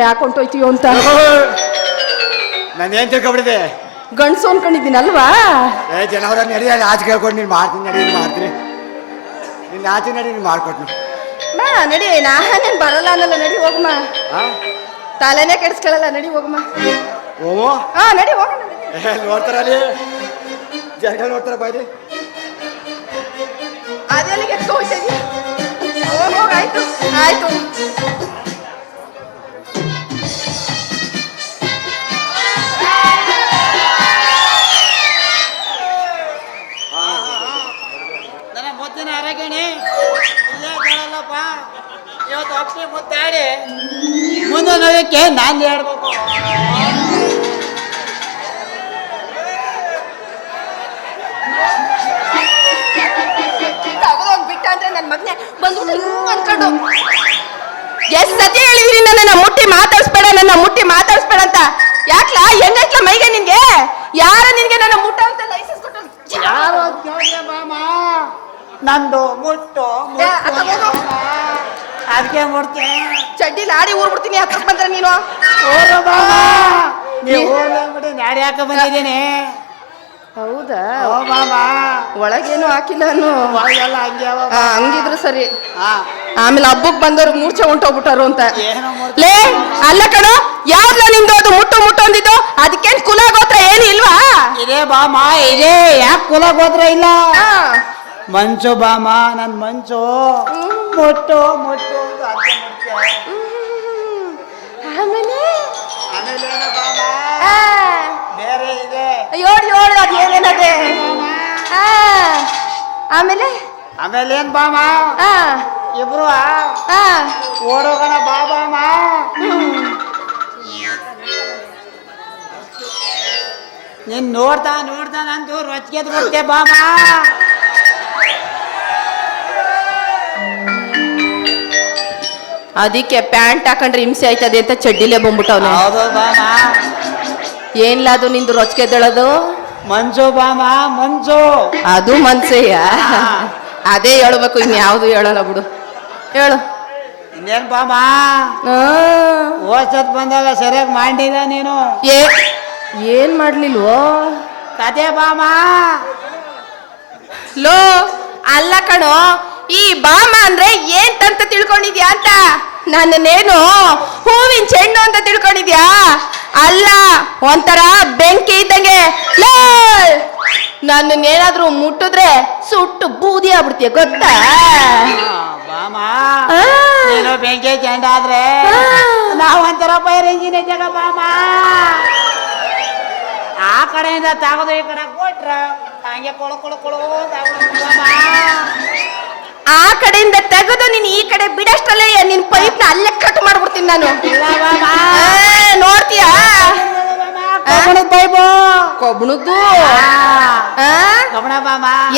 ಮ್ಯಾಕ್ ಹೊಂಟೋಯ್ತೀಯೋ ಅಂತ? ನಾನು ಏನ್ ತಿಳ್ಕೊಬಿಡಿದೆ ಗಂಡ್ಸು ಅನ್ಕೊಂಡಿದ್ದೀನಲ್ವಾ? ಏ ಜನವರ ನಡಿ ಆಚೆ ಕೇಳ್ಕೊಂಡು ನೀನು ಮಾಡ್ತೀನಿ ನಡಿ ನೀನು ಮಾಡ್ತೀನಿ. ನಿನ್ನ ಆಚೆ ನಡಿ ನೀನು ಮಾಡ್ಕೊಟ್ನು. ಮಾ ನಡಿ ನಾನೇನ್ ಬರಲ್ಲ ಅನ್ನಲ್ಲ ನಡಿ ಹೋಗಮ್ಮ ಆ? ತಲೆನೇ ಕೆಡಿಸ್ಕೊಳ್ಳಲ್ಲ ನಡಿ ಹೋಗಮ್ಮ ಓ? ಹಾ ನಡಿ ಹೋಗ ನಡಿ. ಏ ನೋಡ್ತಾರ ಅಲ್ಲಿ? ಜನಗಳು ನೋಡ್ತಾರ ಬಾಯ್ಲಿ? ಅದೆಲ್ಲಿಗೆ ಹೋಗ್ತಾ ಇದೀಯ? ಹೋಗ್ ಹೋಗ್ ಆಯ್ತು ಆಯ್ತು. ಅಪ್ಪಿ ಮುದ್ದಾಡಿ ಮುಂದೆ ನೋಡಕ್ಕೆ ನಾನು ಹೇಳ್ಬೇಕು. ಬಿಟ್ಟ ಅಂದ್ರೆ ನನ್ನ ಮಗನೇ ಬಂದು ಅನ್ಕೊಂಡು. ಎಷ್ಟ್ ಸತಿ ಹೇಳಿದಿರಿ ನನ್ನ ಮುಟ್ಟಿ ಮಾತಾಡ್ಸ್ಬೇಡ ನನ್ನ ಮುಟ್ಟಿ ಮಾತಾಡ್ಸ್ಬೇಡ ಅಂತ. ಯಾಕ್ಲಾ? ಹೆಂಗೈತ್ಲ ಮೈಗೆ ನಿನ್ಗೆ? ಯಾರ ನಿನ್ಗೆ ನನ್ನ ಮುಟ್ಟ ಅಂತ ಲೈಸೆನ್ಸ್ ಕೊಟ್ಟು ಯಾರು ಮಾಮ. ನಂದು ಮುಟ್ಟು. ಅದಕ್ಕೆ ಚಡ್ಡಿ ಲಾಡಿ ಊರ್ ಬಿಡ್ತೀನಿ ಹತ್ರ ಬಂದ್ರೆ ನೀನು? ಓ ಬಾಬಾ ನೀವು ಹೋಗ್ಬಿಟ್ಟು ನಾಡಿ ಹಾಕ ಬಂದಿದ್ದೀನಿ. ಹೌದಾ? ಓ ಬಾಬಾ ಒಳಗೇನು ಹಾಕಿಲ್ಲ ಅನ್ನು ಒಳಗೆಲ್ಲ ಹಂಗೆ ಅವ ಆ, ಹಂಗಿದ್ರು ಸರಿ. ಹಾ. ಆಮೇಲೆ ಹಬ್ಬಕ್ ಬಂದವ್ರು ಮೂರ್ಛೆ ಹೊಂಟೋಗ್ಬಿಟ್ಟಾರು ಅಂತ. ಏನೋ ಮೂರ್ಛೆ. ಲೇ ಅಲ್ಲ ಕಣೋ ಯಾವ್ದ್ಲ ನಿಂದು ಅದು ಮುಟ್ಟು ಮುಟ್ಟು ಅಂದಿದ್ದು? ಅದಕ್ಕೇನ್ ಕುಲ ಗೋತ್ರ ಏನು ಇಲ್ವಾ ಇದೇ ಬಾಮ ಇದೇ ಯಾಕೆ ಕುಲ ಗೋತ್ರ ಇಲ್ಲ? ಮಂಚು ಬಾಮ ನನ್ ಮಂಚು. ಮುಟ್ಟು ಮುಟ್ಟು ಅಂತ ಅರ್ಥ ಮಾಡ್ತೀಯ. ಆಮೇಲೆ? ಆಮೇಲೆ ಏನು ಬಾಮ? ಆ, ಬೇರೆ ಇದೆ. ಯೋಳ್ ಯೋಳ್ ಅದ್ ಏನೇನದೆ ಆ, ಆಮೇಲೆ? ಆಮೇಲೆ ಏನ್ ಬಾಮ? ಆ, ಇಬ್ರು ಆ, ಓಡೋಗಣ ಬಾ ಬಾಮ. ನೀನ್ ನೋಡ್ತಾ ನೋಡ್ತಾ ನಂದು ರೊಚ್ಗೆದ್ ಬಿಡ್ತೆ ಬಾಮ. ಅದಕ್ಕೆ ಪ್ಯಾಂಟ್ ಹಾಕೊಂಡ್ರೆ ಹಿಂಸೆ ಆಯ್ತದೆ ಅಂತ ಚಡ್ಡಿಲೇ ಬಂದ್ಬಿಟ್ಟವ್ ಹೌದು ಬಾಮ. ಏನ್ಲ ಅದು ನಿಂದು ರೊಚ್ಕೆದಳದು ಮಂಜು ಬಾಮ ಮಂಜು. ಅದು ಮನ್ಸೆಯ. ಅದೇ ಹೇಳ್ಬೇಕು ಇನ್ ಯಾವ್ದು ಹೇಳಲ್ಲ ಬಿಡು. ಹೇಳು. ಇನ್ನೇನ್ ಬಾಮ? ಆ, ಓದ್ಸತ್ ಬಂದಾಗ ಸರಿಯಾಗಿ ಮಾಡಿಲ್ಲ ನೀನು. ಏ ಏನ್ ಮಾಡ್ಲಿಲ್ವೋ? ಕತೆ ಬಾಮ. ಲೋ ಅಲ್ಲ ಕಣೋ ಈ ಬಾಮ ಅಂದ್ರೆ ಏನ್ ತಂತ ತಿಳ್ಕೊಂಡಿದ್ಯಾ ಅಂತ? ನನ್ನೇನು ಹೂವಿನ ಚೆಂಡು ಅಂತ ತಿಳ್ಕೊಂಡಿದ್ಯಾ? ಅಲ್ಲ ಒಂಥರ ಬೆಂಕಿ ಇದ್ದಂಗೆ. ನನ್ನೇನಾದ್ರೂ ಮುಟ್ಟಿದ್ರೆ ಸುಟ್ಟು ಬೂದಿ ಆಗ್ಬಿಡ್ತೀಯ ಗೊತ್ತಾ? ನೀನು ಬೆಂಕಿ ಚೆಂಡ ಆದ್ರೆ ಒಂಥರ ಪೈರ್ ಇಂಜಿನ್ ಜಗ ಬಾಮ ಆ ಕಡೆಯಿಂದ ತಗದು ಈ ಕಡೆ ಕೊಟ್ರ ಹಂಗೆ ಕೊಳ ಕೊಳ ಕೊಳ ಆ ಕಡೆಯಿಂದ ತೆಗೆದು ನೀನ್ ಈ ಕಡೆ ಬಿಡಷ್ಟಲ್ಲೇ ನಿನ್ ಪೈಪ್ನ ಅಲ್ಲೇ ಕಟ್ ಮಾಡ್ಬಿಡ್ತೀನಿ ನಾನು. ನೋಡ್ತೀಯ? ಪೈಪು. ಕೊಬ್ಬಣದ್ದು?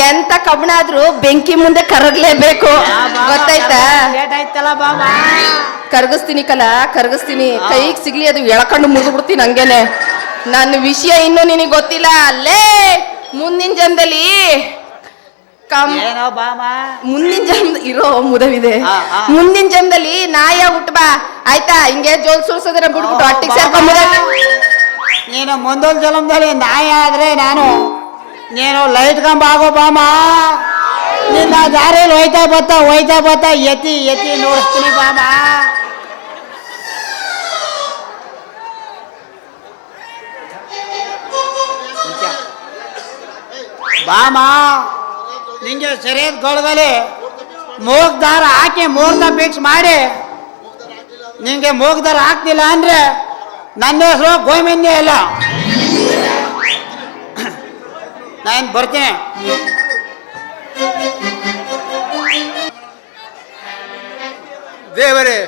ಎಂತ ಕಬ್ಬಣ ಆದ್ರೂ ಬೆಂಕಿ ಮುಂದೆ ಕರಗ್ಲೇಬೇಕು. ಗೊತ್ತಾಯ್ತಾ? ಕರ್ಗಿಸ್ತೀನಿ ಕಲ ಕರಗಿಸ್ತೀನಿ. ಕೈಗೆ ಸಿಗ್ಲಿ ಅದು ಎಳ್ಕೊಂಡು ಮುರಿದು ಬಿಡ್ತೀನಿ ಹಂಗೇನೆ. ನನ್ನ ವಿಷಯ ಇನ್ನೂ ನಿನಗೆ ಗೊತ್ತಿಲ್ಲ. ಅಲ್ಲೇ ಮುಂದಿನ ಜನ್ಮದಲ್ಲಿ ಕಮ್ ಏನೋ ಬಾಮ. ಮುಂದಿನ ಜನ್ಮ ಇರೋ ಮುದವಿದೆ. ಆ, ಆ. ಮುಂದಿನ ಜನ್ಮದಲ್ಲಿ ನಾಯ ಹುಟ್ಟು ಬಾ. ಆಯ್ತಾ? ಹಿಂಗೆ ಜೋಲ್ ಸುರ್ಸೋದ್ರ ಬಿಟ್ಬಿಟ್ಟು ಅಟ್ಟಿಗೆ ಸೇರ್ಕೊಂಡ್ ಮುದ ನೀನು ಮುಂದೊಂದು ಜಲಮದಲ್ಲಿ ನಾಯಿ ಆದ್ರೆ ನಾನು ನೀನು ಲೈಟ್ ಕಂಬ ಆಗೋ ಬಾಮ. ನಿನ್ನ ದಾರಿಯಲ್ಲಿ ಹೋಯ್ತಾ ಬತ್ತಾ ಹೋಯ್ತಾ ಬತ್ತಾ. ಎತ್ತಿ ಎತ್ತಿ ನೋಡಿಸ್ತೀನಿ ಬಾಮ. ಬಾಮ. ನಿಂಗೆ ಸರಿಯಾದ ಗೋಳದಲ್ಲಿ ಮೋಗ್ದಾರ ಹಾಕಿ ಮೂರ್ನ ಫಿಕ್ಸ್ ಮಾಡಿ. ನಿಂಗೆ ಮೋಗ್ದಾರ ಹಾಕ್ತಿಲ್ಲ ಅಂದ್ರೆ ನನ್ನ ಹೆಸರು ಗೋಮಿನ್ಯ ಇಲ್ಲ ನಾನು ಬರ್ತೀನಿ. ದೇವರೇ,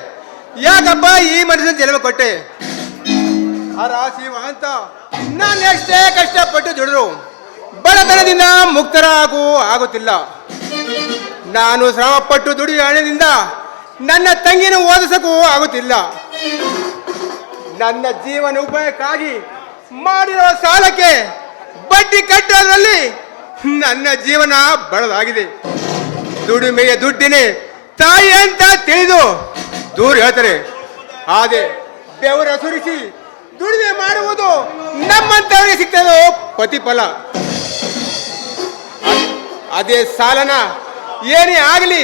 ಯಾಕಪ್ಪ ಈ ಮನುಷ್ಯನ ಜನ್ಮ ಕೊಟ್ಟೆ? ಆ ರಾಶಿ ಅಂತ. ನಾನು ಎಷ್ಟೇ ಕಷ್ಟಪಟ್ಟು ದುಡಿದ್ರು. ಬಡತನದಿಂದ ಮುಕ್ತರಾಗೂ ಆಗುತ್ತಿಲ್ಲ. ನಾನು ಶ್ರಮಪಟ್ಟು ದುಡಿಯುವ ಹಣದಿಂದ ನನ್ನ ತಂಗಿನ ಓದಿಸಕ್ಕೂ ಆಗುತ್ತಿಲ್ಲ. ನನ್ನ ಜೀವನ ಉಪಾಯಕ್ಕಾಗಿ ಮಾಡಿರುವ ಸಾಲಕ್ಕೆ ಬಡ್ಡಿ ಕಟ್ಟೋದ್ರಲ್ಲಿ ನನ್ನ ಜೀವನ ಬಡದಾಗಿದೆ. ದುಡಿಮೆಯ ದುಡ್ಡಿನೇ ತಾಯಿ ಅಂತ ತಿಳಿದು ದೂರ ಹೇಳ್ತಾರೆ. ಆದ್ರೆ ಬೆವರ ಸುರಿಸಿ ದುಡಿಮೆ ಮಾಡುವುದು ನಮ್ಮಂತವರಿಗೆ ಸಿಗ್ತದೋ ಪ್ರತಿಫಲ. ಅದೇ ಸಾಲನ? ಏನೇ ಆಗಲಿ,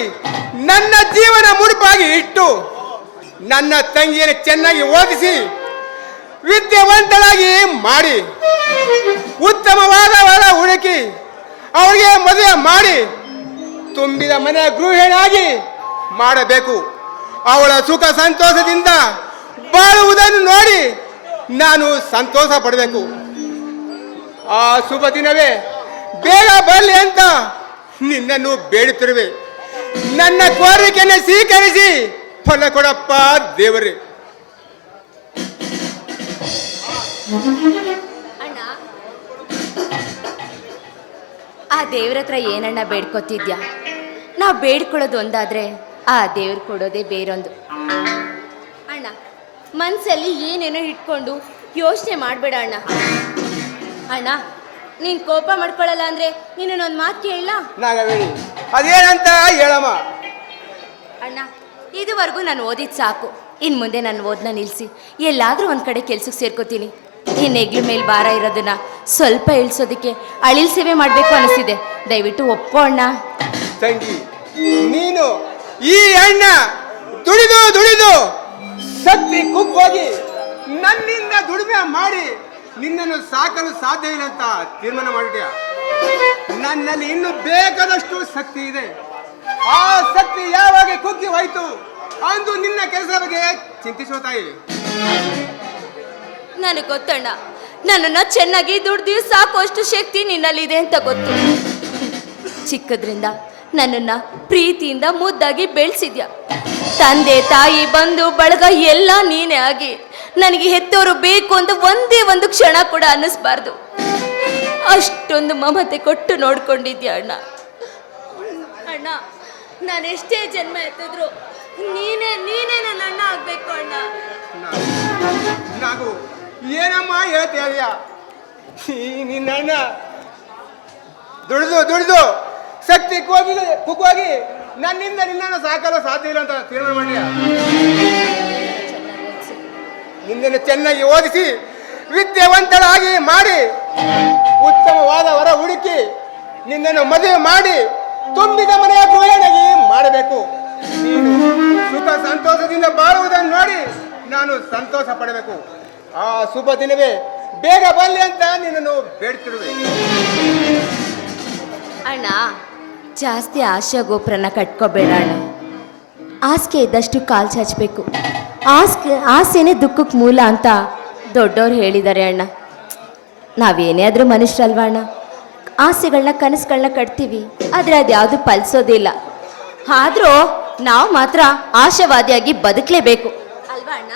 ನನ್ನ ಜೀವನ ಮುಡುಪಾಗಿ ಇಟ್ಟು ನನ್ನ ತಂಗಿಯನ್ನು ಚೆನ್ನಾಗಿ ಓದಿಸಿ, ವಿದ್ಯಾವಂತಳಾಗಿ ಮಾಡಿ ಉತ್ತಮವಾದ ವರ ಹುಡುಕಿ, ಅವರಿಗೆ ಮದುವೆ ಮಾಡಿ, ತುಂಬಿದ ಮನೆ ಗೃಹಿಣಿಯಾಗಿ ಮಾಡಬೇಕು. ಅವಳ ಸುಖ ಸಂತೋಷದಿಂದ ಬಾಳುವುದನ್ನು ನೋಡಿ ನಾನು ಸಂತೋಷ ಪಡಬೇಕು. ಆ ಶುಭ ದಿನವೇ ಬೇಗ ಬರಲಿ ಅಂತ ನಿನ್ನನ್ನು ಬೇಡುತ್ತಿರುವೆ. ನನ್ನ ಕೋರಿಕೆಯನ್ನು ಸ್ವೀಕರಿಸಿ ಫಲ ಕೊಡಪ್ಪ ದೇವರೇ. ಆ ದೇವ್ರ ಹತ್ರ ಏನಣ್ಣ ಬೇಡ್ಕೊತಿದ್ಯಾ? ನಾವು ಬೇಡ್ಕೊಳ್ಳೋದು ಒಂದಾದ್ರೆ ಆ ದೇವ್ರು ಕೊಡೋದೇ ಬೇರೊಂದು. ಅಣ್ಣ, ಮನ್ಸಲ್ಲಿ ಏನೇನೋ ಇಟ್ಕೊಂಡು ಯೋಚನೆ ಮಾಡಬೇಡ ಅಣ್ಣ. ಅಣ್ಣ ನೀನು ಕೋಪ ಮಾಡ್ಕೊಳ್ಳಲ್ಲ ಅಂದ್ರೆ ನಿನ್ನೊಂದು ಮಾತು ಕೇಳಲ್ಲ ನಾಗವೇಣಿ ಅದೇನಂತ ಹೇಳಮ್ಮ? ಅಣ್ಣ ಇದುವರೆಗೂ ನಾನು ಓದಿದ್ ಸಾಕು. ಇನ್ನು ಮುಂದೆ ನಾನು ಓದ್ನ ನಿಲ್ಲಿಸಿ ಎಲ್ಲಾದ್ರೂ ಒಂದ್ ಕಡೆ ಕೆಲ್ಸಕ್ಕೆ ಸೇರ್ಕೋತೀನಿ. ಈ ನೆಗ್ಲು ಮೇಲೆ ಭಾರ ಇರೋದನ್ನ ಸ್ವಲ್ಪ ಇಳಿಸೋದಕ್ಕೆ ಅಳಿಲ್ ಸೇವೆ ಮಾಡಬೇಕು ಅನಿಸ್ತಿದೆ. ದಯವಿಟ್ಟು ಒಪ್ಪೋ ಅಣ್ಣ. ತಂಗಿ ನೀನು ಈ ಅಣ್ಣ ದುಡಿದು ದುಡಿದು ಸತ್ತಿ ಕುಗ್ಗೋಗಿ ನನ್ನಿಂದ ದುಡಿಮೆ ಮಾಡಿ ನಿನ್ನನ್ನು ಸಾಕಲು ಇಲ್ಲ ಅಂತ ತೀರ್ಮಾನ ಮಾಡಿದ್ಯಾ? ನನ್ನಲ್ಲಿ ಇನ್ನು ಬೇಕಾದಷ್ಟು ಶಕ್ತಿ ಇದೆ. ಆ ಶಕ್ತಿ ಯಾವಾಗ ಕುಗ್ಗಿ ಹೋಯ್ತು ಅಂದು ನಿನ್ನ ಕೆಲಸ ಬಗ್ಗೆ ಚಿಂತಿಸುವ ತಾಯಿ. ನನಗೆ ಗೊತ್ತಣ್ಣ. ನನ್ನನ್ನು ಚೆನ್ನಾಗಿ ದುಡ್ದು ಸಾಕುವಷ್ಟು ಶಕ್ತಿ ಶಕ್ತಿ ನಿನ್ನಲ್ಲಿದೆ ಅಂತ ಗೊತ್ತು. ಚಿಕ್ಕದ್ರಿಂದ ನನ್ನನ್ನು ಪ್ರೀತಿಯಿಂದ ಮುದ್ದಾಗಿ ಬೆಳೆಸಿದ್ಯಾ. ತಂದೆ ತಾಯಿ ಬಂಧು ಬಳಗ ಎಲ್ಲ ನೀನೇ ಆಗಿ ನನಗೆ ಹೆತ್ತವರು ಬೇಕು ಅಂತ ಒಂದೇ ಒಂದು ಕ್ಷಣ ಕೂಡ ಅನ್ನಿಸ್ಬಾರ್ದು. ಅಷ್ಟೊಂದು ಮಮತೆ ಕೊಟ್ಟು ನೋಡ್ಕೊಂಡಿದ್ಯಾ ಅಣ್ಣ? ಅಣ್ಣ, ನಾನು ಎಷ್ಟೇ ಜನ್ಮ ಎತ್ತಿದ್ರು ನೀನೇ ನೀನೇ ನನ್ನ ಅಣ್ಣ ಆಗ್ಬೇಕು ಅಣ್ಣ. ನಾವು ಏನಮ್ಮ ಹೇಳ್ತೀಯ ಈ ನಿನ್ನ ಅಣ್ಣ. ದುಡಿದು ದುಡಿದು, ಶಕ್ತಿ ಕುಗ್ಗಿ ಕುಗ್ಗೋಗಿ ನನ್ನಿಂದ ನಿನ್ನನ್ನು ಸಾಕಲು ಸಾಧ್ಯ ಇಲ್ಲ ಅಂತ ತೀರ್ಮಾನ ಮಾಡಿಯ ನಿನ್ನನ್ನು ಚೆನ್ನಾಗಿ ಓದಿಸಿ, ವಿದ್ಯಾವಂತಳಾಗಿ ಮಾಡಿ, ಉತ್ತಮವಾದ ವರ ಹುಡುಕಿ, ನಿನ್ನನ್ನು ಮದುವೆ ಮಾಡಿ, ತುಂಬಿದ ಮನೆಯ ಗೃಹಿಣಿಯಾಗಿ ಮಾಡಬೇಕು. ನೀನು ಸುಖ ಸಂತೋಷದಿಂದ ಬಾಳುವುದನ್ನು ನೋಡಿ ನಾನು ಸಂತೋಷ ಪಡಬೇಕು. ಆ ಶುಭ ದಿನವೇ ಬೇಗ ಬರಲಿ ಅಂತ ನಿನ್ನನ್ನು ಬೇಡ್ತಿರುವೆ. ಅಣ್ಣ, ಜಾಸ್ತಿ ಆಶಾ ಗೋಪುರನ ಕಟ್ಕೋಬೇಡ ಅಣ್ಣ. ಆಸ್ಕೆ ಇದ್ದಷ್ಟು ಕಾಲು ಚಾಚಬೇಕು. ಆಸ್ಕೆ ಆಸೆನೇ ದುಃಖಕ್ಕೆ ಮೂಲ ಅಂತ ದೊಡ್ಡವ್ರು ಹೇಳಿದ್ದಾರೆ ಅಣ್ಣ. ನಾವೇನೇ ಆದರೂ ಮನುಷ್ಯರಲ್ವ ಅಣ್ಣ? ಆಸೆಗಳನ್ನ ಕನಸುಗಳನ್ನ ಕಟ್ತೀವಿ, ಆದರೆ ಅದು ಯಾವುದು ಫಲಿಸೋದಿಲ್ಲ. ಆದರೂ ನಾವು ಮಾತ್ರ ಆಶಾವಾದಿಯಾಗಿ ಬದುಕಲೇಬೇಕು. ಅಲ್ವಾ ಅಣ್ಣ?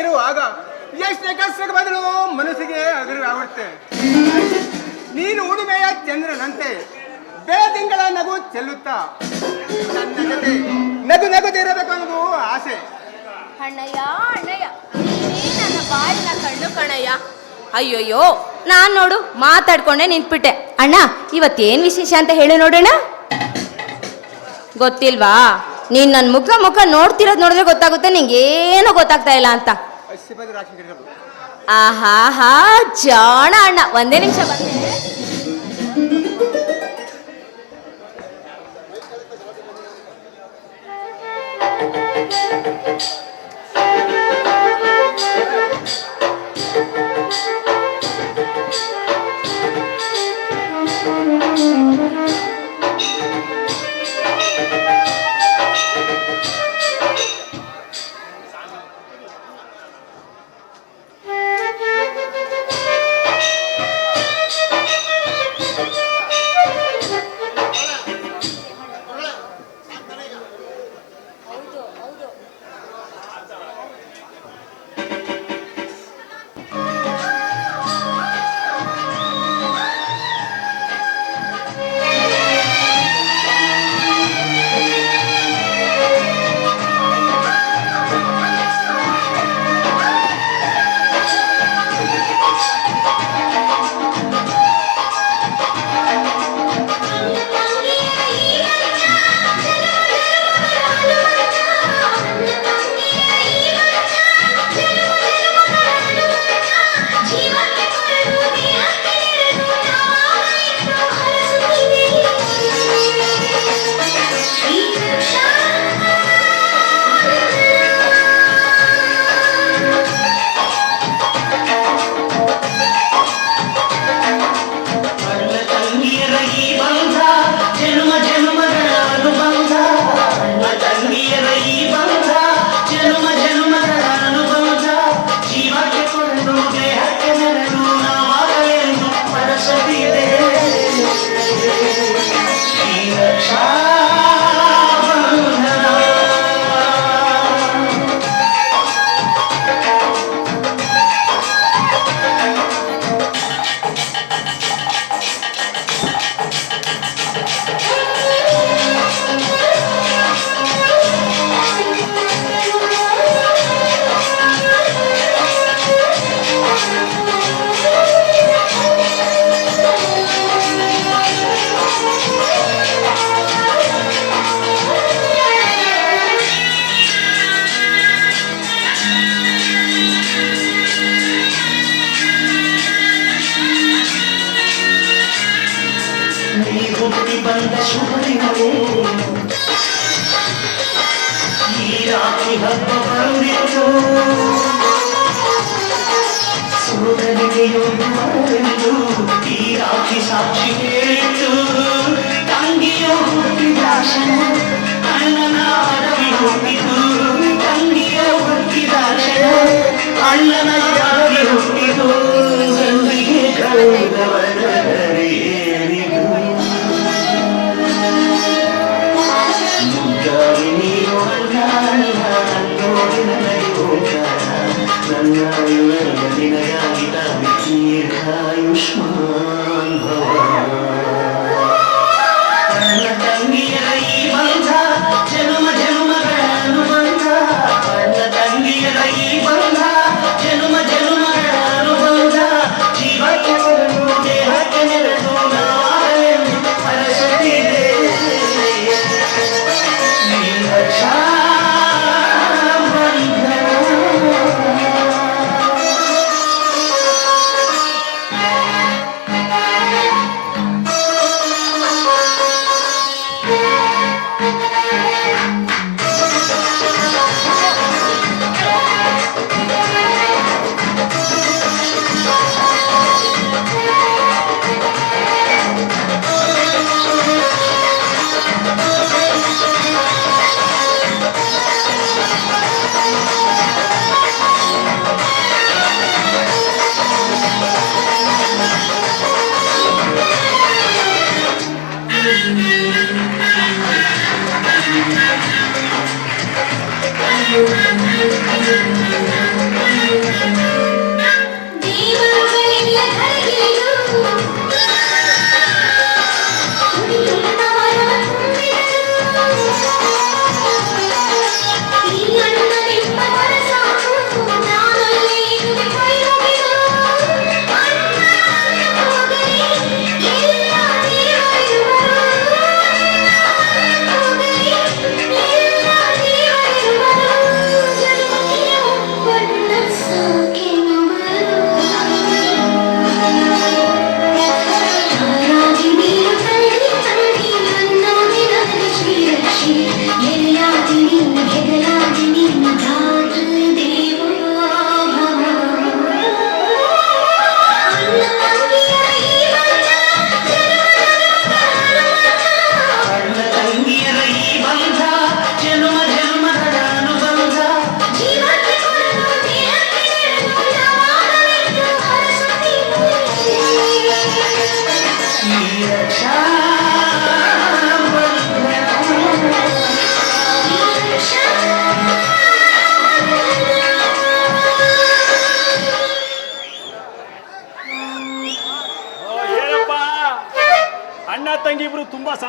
ಇರುವಾಗ ಮನಸ್ಸಿಗೆ ನೀನು ಉಡುಮೆಯ ಚಂದ್ರನಂತೆ. ಬೆಳದಿಂಗಳ ನಗು ಚೆಲ್ಲುತ್ತಾ? ನನ್ನ ಜೊತೆ ನಗು ನಗುತ್ತಿರಬೇಕು ಅನ್ನೋದು ಆಸೆ. ಅಣ್ಣಯ್ಯ ಅಣ್ಣಯ್ಯ ನೀನೇ ನನ್ನ ಬಾಯಿನ ಕಣ್ಣು ಕಣಯ್ಯ. ಅಯ್ಯೋಯ್ಯೋ ನಾನ್ ನೋಡು ಮಾತಾಡ್ಕೊಂಡೆ ನಿಂತ್ಬಿಟ್ಟೆ. ಅಣ್ಣ ಇವತ್ತೇನ್ ವಿಶೇಷ ಅಂತ ಹೇಳಿ ನೋಡೋಣ? ಗೊತ್ತಿಲ್ವಾ? ನೀನ್ ನನ್ನ ಮುಖ ಮುಖ ನೋಡ್ತಿರೋದ್ ನೋಡಿದ್ರೆ ಗೊತ್ತಾಗುತ್ತೆ ನಿಂಗೇನು ಗೊತ್ತಾಗ್ತಾ ಇಲ್ಲ ಅಂತ. ಆಹಾ ಹಾ ಜಾಣ ಅಣ್ಣ. ಒಂದೇ ನಿಮಿಷ ಬಂದೆ.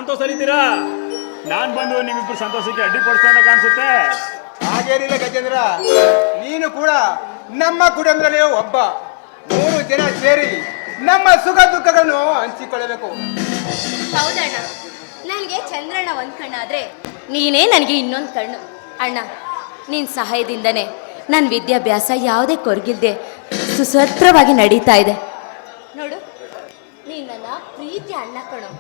ಇಬ್ರು ಅಲಿತೀರಾ ನಾನ್ ಬಂದು ನಿಮ್ಮಿಬ್ರು ಸಂತೋಷಕ್ಕೆ ಅಡ್ಡಿಪಡಿಸ್ತಾನೆ ಕಾಣಿಸುತ್ತೆ. ಹಾಗೇನಿಲ್ಲ ಗಜೇಂದ್ರ ನೀನು ಕೂಡ ನಮ್ಮ ಕುಟುಂಬದಲ್ಲಿ ಒಬ್ಬ. ಮೂರು ಜನ ಸೇರಿ ನಮ್ಮ ಸುಖ ದುಃಖಗಳನ್ನು ಹಂಚಿಕೊಳ್ಳಬೇಕು. ಹೌದಣ್ಣ. ನನಗೆ ಚಂದ್ರಣ್ಣ ಒಂದು ಕಣ್ಣಾದ್ರೆ ನೀನೇ ನನಗೆ ಇನ್ನೊಂದು ಕಣ್ಣು. ಅಣ್ಣ ನಿನ್ನ ಸಹಾಯದಿಂದನೇ ನನ್ನ ವಿದ್ಯಾಭ್ಯಾಸ ಯಾವುದೇ ಕೊರಗಿಲ್ದೆ ಸುಸತ್ರವಾಗಿ ನಡೀತಾ ಇದೆ. ನೋಡು ನೀನ್ ನನ್ನ ಪ್ರೀತಿ ಅಣ್ಣ ಕಣೋ.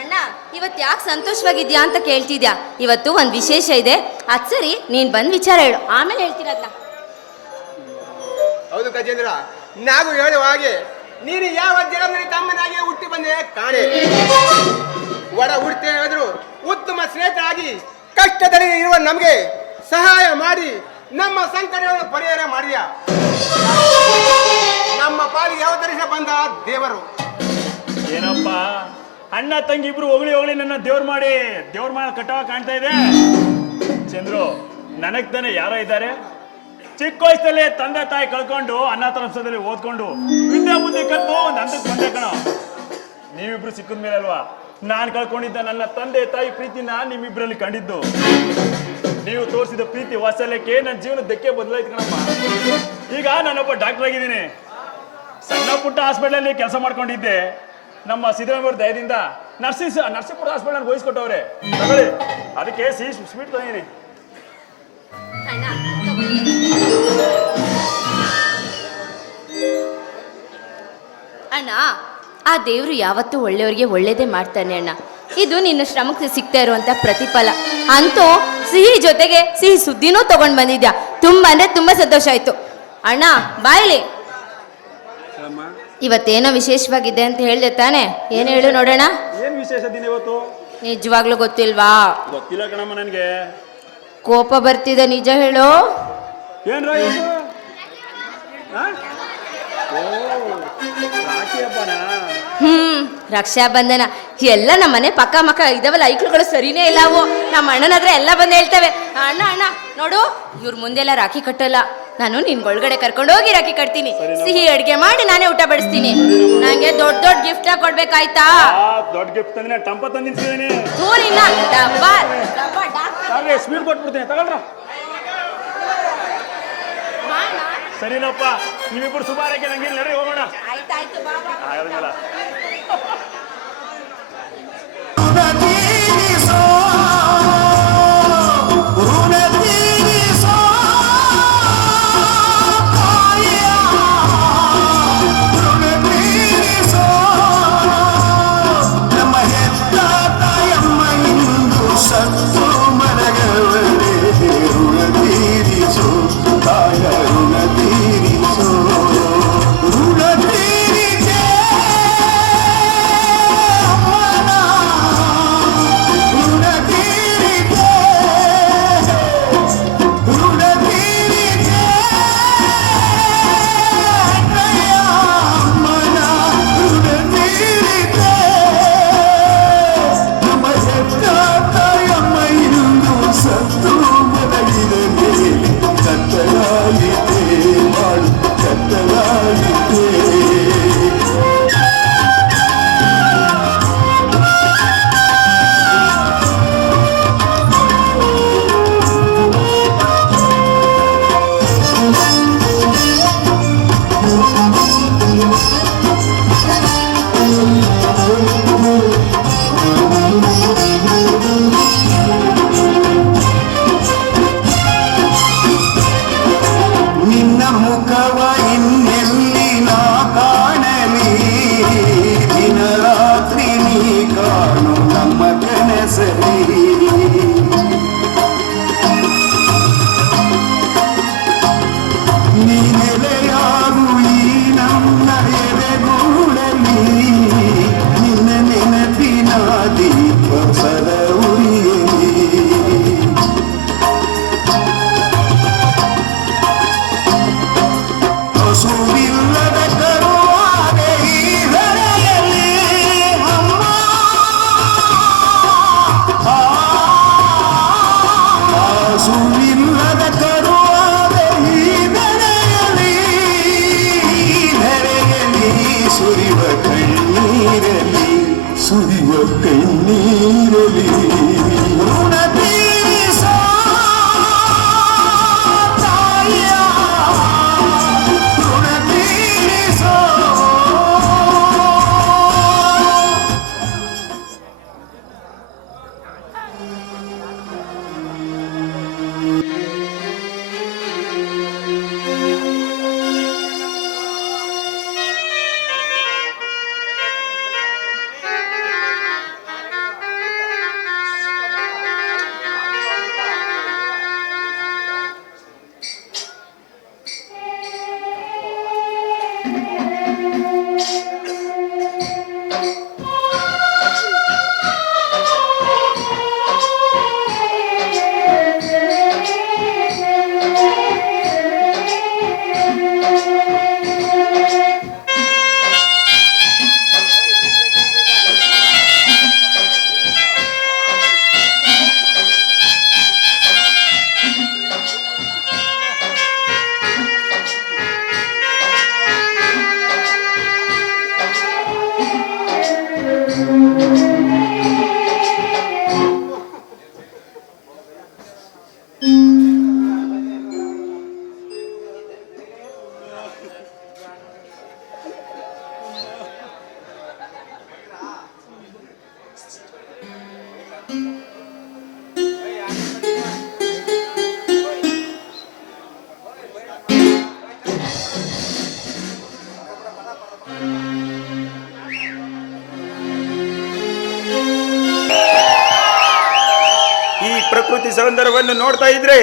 ಅಣ್ಣ ಇವತ್ತು ಯಾಕೆ ಸಂತೋಷವಾಗಿದ್ಯಾ ಅಂತ ಕೇಳ್ತಿದ್ಯಾ? ಇವತ್ತು ಒಂದು ವಿಶೇಷ ಇದೆ. ಅದು ಸರಿ ನೀನು ಬಂದು ವಿಚಾರ ಹೇಳು. ಆಮೇಲೆ ಹೇಳ್ತೀನಿ ಅದನ್ನ ಹೌದು ಗಜೇಂದ್ರ ನಾವು ಹೇಳುವ ಹಾಗೆ ನೀನು ಯಾವ ಜನ್ಮದಲ್ಲಿ ತಮ್ಮನಾಗಿ ಹುಟ್ಟಿ ಬಂದೆ ಕಾಣೆ. ಒಡ ಹುಡ್ತೇ ಹೇಳಿದ್ರು ಉತ್ತಮ ಸ್ನೇಹಿತರಾಗಿ ಕಷ್ಟದಲ್ಲಿ ಇರುವ ನಮಗೆ ಸಹಾಯ ಮಾಡಿ ನಮ್ಮ ಸಂಕಟಗಳನ್ನು ಪರಿಹಾರ ಮಾಡಿಯ? ನಮ್ಮ ಪಾಲಿಗೆ ಅವತರಿಸ ಬಂದ ದೇವರು. ಏನಪ್ಪ? ಅಣ್ಣ ತಂಗಿ ಇಬ್ರು ಹೊಗಳಿ ಹೊಗಳಿ ನನ್ನ ದೇವ್ರ ಮಾಡಿ, ದೇವ್ರ ಮಾಡ ಕಟ್ಟವ ಕಾಣ್ತಾ ಇದೆ. ಚಂದ್ರು, ನನಗ್ ತಾನೆ ಯಾರೋ ಇದ್ದಾರೆ. ಚಿಕ್ಕ ವಯಸ್ಸಲ್ಲಿ ತಂದೆ ತಾಯಿ ಕಳ್ಕೊಂಡು ಅನಾಥಾಶ್ರಮದಲ್ಲಿ ಓದ್ಕೊಂಡು, ವಿದ್ಯಾ ಮುಂದೆ ಕಲ್ತು, ಒಂದು ಹಂತಕ್ಕೆ ಬಂದೆ ಕಣ. ನೀವಿಬ್ರು ಸಿಕ್ಕಿದ ಮೇಲೆ ಅಲ್ವಾ? ನಾನು ಕಳ್ಕೊಂಡಿದ್ದ ನನ್ನ ತಂದೆ ತಾಯಿ ಪ್ರೀತಿನ ನಿಮ್ಮಿಬ್ರಲ್ಲಿ ಕಂಡಿದ್ದು. ನೀವು ತೋರಿಸಿದ ಪ್ರೀತಿ ವಾತ್ಸಲ್ಯಕ್ಕೆ ನನ್ನ ಜೀವನ ಧಕ್ಕೆ ಬದಲಾಯ್ತು ಕಣಮ್ಮ ಈಗ ನಾನೊಬ್ಬ ಡಾಕ್ಟರ್ ಆಗಿದ್ದೀನಿ. ಸಣ್ಣ ಪುಟ್ಟ ಹಾಸ್ಪಿಟಲಲ್ಲಿ ಕೆಲಸ ಮಾಡ್ಕೊಂಡಿದ್ದೆ. ನಮ್ಮ ಸಿದ್ದರಾಮಯ್ಯ ದಯದಿಂದ ನರ್ಸಿಂಗ್ ನರ್ಸಿಪುರ ಹಾಸ್ಪಿಟಲ್ ವಹಿಸ್ಕೊಟ್ಟವ್ರೆ. ತಗೊಳ್ಳಿ. ಅದಕ್ಕೆ ಸಿ ಸ್ವೀಟ್ ತಗೊಂಡಿನಿ. ಅಣ್ಣ, ಆ ದೇವರು ಯಾವತ್ತೂ ಒಳ್ಳೆಯವ್ರಿಗೆ ಒಳ್ಳೇದೇ ಮಾಡ್ತಾನೆ ಅಣ್ಣ. ಇದು ನಿನ್ನ ಶ್ರಮಕ್ಕೆ ಸಿಗ್ತಾ ಇರುವಂತ ಪ್ರತಿಫಲ. ಅಂತೂ ಸಿಹಿ ಜೊತೆಗೆ ಸಿಹಿ ಸುದ್ದಿನೂ ತಗೊಂಡ್ ಬಂದಿದ್ಯಾ? ತುಂಬಾ ಅಂದ್ರೆ ತುಂಬಾ ಸಂತೋಷ ಆಯ್ತು. ಅಣ್ಣ, ಬಾಯ್ಲಿ. ಇವತ್ತೇನೋ ವಿಶೇಷವಾಗಿದೆ ಅಂತ ಹೇಳಿದೆ ತಾನೆ. ಏನು ಹೇಳು ನೋಡೋಣ. ಏನ್ ವಿಶೇಷ ದಿನ ಇವತ್ತು? ನಿಜವಾಗ್ಲೂ ಗೊತ್ತಿಲ್ವಾ? ಗೊತ್ತಿಲ್ಲ ಕಣಮ್ಮ ನನಗೆ. ಕೋಪ ಬರ್ತಿದೆ ನಿಜ ಹೇಳು. ಏನ್ರ ಇದು ಆ? ಓ ರಾಖಿ ಹಬ್ಬನಾ ಹ್ಮ್ ರಕ್ಷಾ ಬಂಧನ ಎಲ್ಲ ನಮ್ಮ ಮನೆ ಪಕ್ಕ ಮಕ್ಕ ಇದಾವಲ್ಲ ಐಕ್ಳುಗಳು ಸರಿನೇ ಇಲ್ಲ ಅವು. ನಮ್ಮ ಅಣ್ಣನ ಹತ್ರ ಎಲ್ಲ ಬಂದು ಹೇಳ್ತವೆ. ಅಣ್ಣ ಅಣ್ಣ ನೋಡು ಇವ್ರ ಮುಂದೆಲ್ಲ ರಾಖಿ ಕಟ್ಟಲ್ಲ. ನಾನು ನಿನ್ ಒಳಗಡೆ ಕರ್ಕೊಂಡು ಹೋಗಿ ರಾಕಿ ಕಟ್ತೀನಿ ಸಿಹಿ ಅಡ್ಗೆ ಮಾಡಿ ನಾನೇ ಊಟ ಬಡಿಸ್ತೀನಿ. ನಂಗೆ ದೊಡ್ಡ ದೊಡ್ಡ ಗಿಫ್ಟ್ ಕೊಡ್ಬೇಕಾಯ್ತಾ? ದೊಡ್ಡ ಗಿಫ್ಟ್ ತಂದಿನ ಟಂಪ ತಂದು ನಿಂತಿದ್ದೀನಿ ಹ್ಞೂ ನಿನ್ನ ಡಬ್ಬ ಡಬ್ಬ ಸ್ವೀಟ್ ಕೊಟ್ಬಿಡ್ತೀನಿ ತಗೊಳ್ರ? ಸರಿನಪ್ಪ ನೀವಿಬ್ರು ಸುಮಾರಕ್ಕೆ ನಂಗೆ ನಡಿ ಹೋಗೋಣ. ಆಯ್ತಾಯ್ತು ನೋಡ್ತಾ ಇದ್ರೆ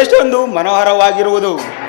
ಎಷ್ಟೊಂದು ಮನೋಹರವಾಗಿರುವುದು.